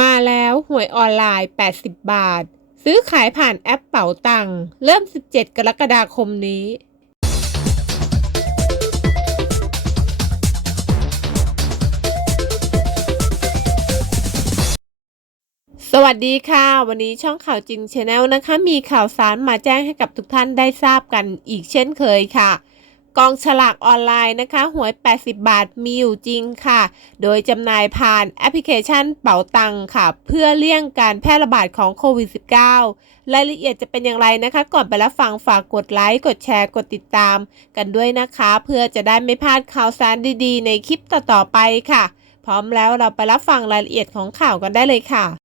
มาแล้วหวยออนไลน์ 80 บาท ซื้อขายผ่านแอปเป๋าตังค์เริ่ม 17 กรกฎาคมนี้ สวัสดีค่ะ วันนี้ช่องข่าวจริงชาแนลนะคะ มีข่าวสารมาแจ้งให้กับทุกท่านได้ทราบกันอีกเช่นเคยค่ะ กองฉลากออนไลน์นะคะ หวย 80 บาทมีอยู่จริงค่ะ โดยจำหน่ายผ่านแอปพลิเคชันเป๋าตังค่ะ เพื่อเลี่ยงการแพร่ระบาดของโควิด -19 รายละเอียดจะเป็นอย่างไรนะคะ ก่อนไปรับฟังฝากกดไลค์ กดแชร์ กดติดตาม กันด้วยนะคะ เพื่อจะได้ไม่พลาดข่าวสารดีๆ ในคลิปต่อๆไปค่ะ พร้อมแล้วเราไปรับฟังรายละเอียดของข่าวกันได้เลยค่ะ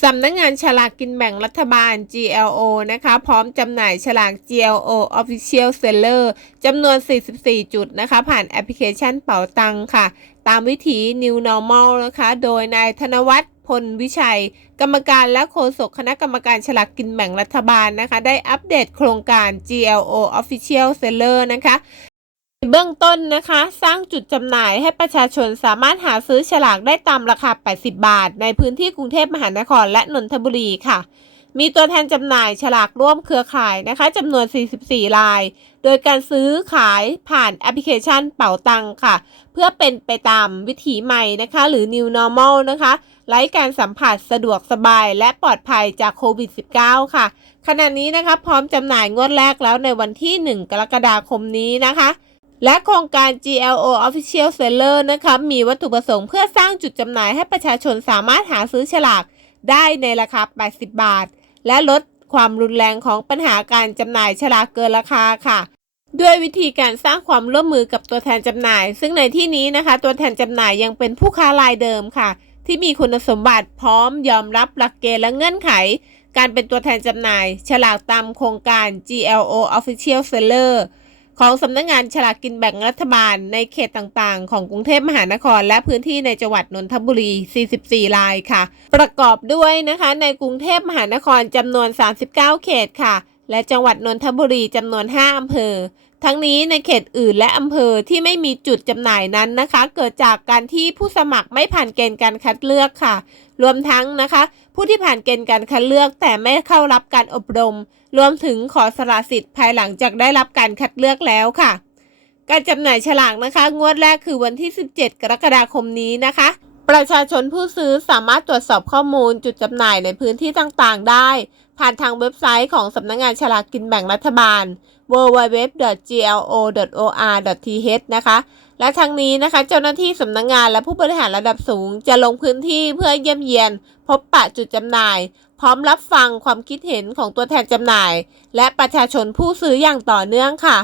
สำนักงงานฉลากกินแบ่งรัฐบาล GLO นะคะ พร้อมจำหน่ายฉลาก GLO Official Seller จำนวน 44 จุดนะคะ ผ่านแอปพลิเคชันเป๋าตังค่ะ ตามวิถี New Normal นะคะ โดยนายธนวัฒน์พลวิชัย กรรมการและโฆษกคณะกรรมการฉลากกินแบ่งรัฐบาลนะคะ ได้อัปเดตโครงการ GLO Official Seller นะคะ เบื้องต้นนะคะ สร้างจุดจำหน่ายให้ประชาชนสามารถหาซื้อฉลากได้ตามราคา 80 บาท ในพื้นที่กรุงเทพมหานครและนนทบุรีค่ะ มีตัวแทนจำหน่ายฉลากร่วมเครือข่ายนะคะจำนวน 44 ราย โดยการซื้อขายผ่านแอปพลิเคชันเป๋าตังค่ะ เพื่อเป็นไปตามวิถีใหม่นะคะ หรือ New Normal นะคะไร้การสัมผัสสะดวกสบายและปลอดภัยจากโควิด -19 ค่ะ ขณะนี้นะคะพร้อมจำหน่ายงวดแรกแล้วในวันที่ 1 กรกฎาคมนี้นะคะ และโครงการ GLO Official Seller นะคะมีวัตถุประสงค์เพื่อสร้างจุดจำหน่ายให้ประชาชนสามารถหาซื้อฉลากได้ในราคา 80 บาท และลดความรุนแรงของปัญหาการจำหน่ายฉลากเกินราคาค่ะ ด้วยวิธีการสร้างความร่วมมือกับตัวแทนจำหน่าย ซึ่งในที่นี้นะคะ ตัวแทนจำหน่ายยังเป็นผู้ค้ารายเดิมค่ะ ที่มีคุณสมบัติพร้อมยอมรับหลักเกณฑ์และเงื่อนไข การเป็นตัวแทนจำหน่าย ฉลากตามโครงการ GLO Official Seller ของสำนักงงานฉลากกินแบ่งรัฐบาลในเขตต่างๆ ของกรุงเทพมหานคร และพื้นที่ในจังหวัดนนทบุรี 44 รายค่ะ ประกอบด้วยนะคะในกรุงเทพมหานครจำนวน 39 เขตค่ะ และจังหวัดนนทบุรีจำนวน 5 อำเภอ ทั้งนี้ในเขตอื่นและอำเภอที่ไม่มีจุดจำหน่ายนั้นนะคะ เกิดจากการที่ผู้สมัครไม่ผ่านเกณฑ์การคัดเลือกค่ะ รวมทั้งนะคะ ผู้ที่ผ่านเกณฑ์การคัดเลือก แต่ไม่เข้ารับการอบรม รวมถึงขอสละสิทธิ์ภายหลังจากได้รับการคัดเลือกแล้วค่ะ การจำหน่ายฉลากนะคะ งวดแรกคือวันที่ 17 กรกฎาคมนี้นะคะประชาชนผู้ซื้อสามารถตรวจสอบข้อมูลจุดจำหน่ายในพื้นที่ต่างๆ ได้ ผ่านทางเว็บไซต์ของสำนักงงานฉลากกินแบ่งรัฐบาล www.glo.or.th นะคะ และทั้งนี้นะคะ เจ้าหน้าที่สำนักงงานและผู้บริหารระดับสูง จะลงพื้นที่เพื่อเยี่ยมเยียน พบปะจุดจำหน่าย พร้อมรับฟังความคิดเห็นของตัวแทนจำหน่าย และประชาชนผู้ซื้ออย่างต่อเนื่องค่ะ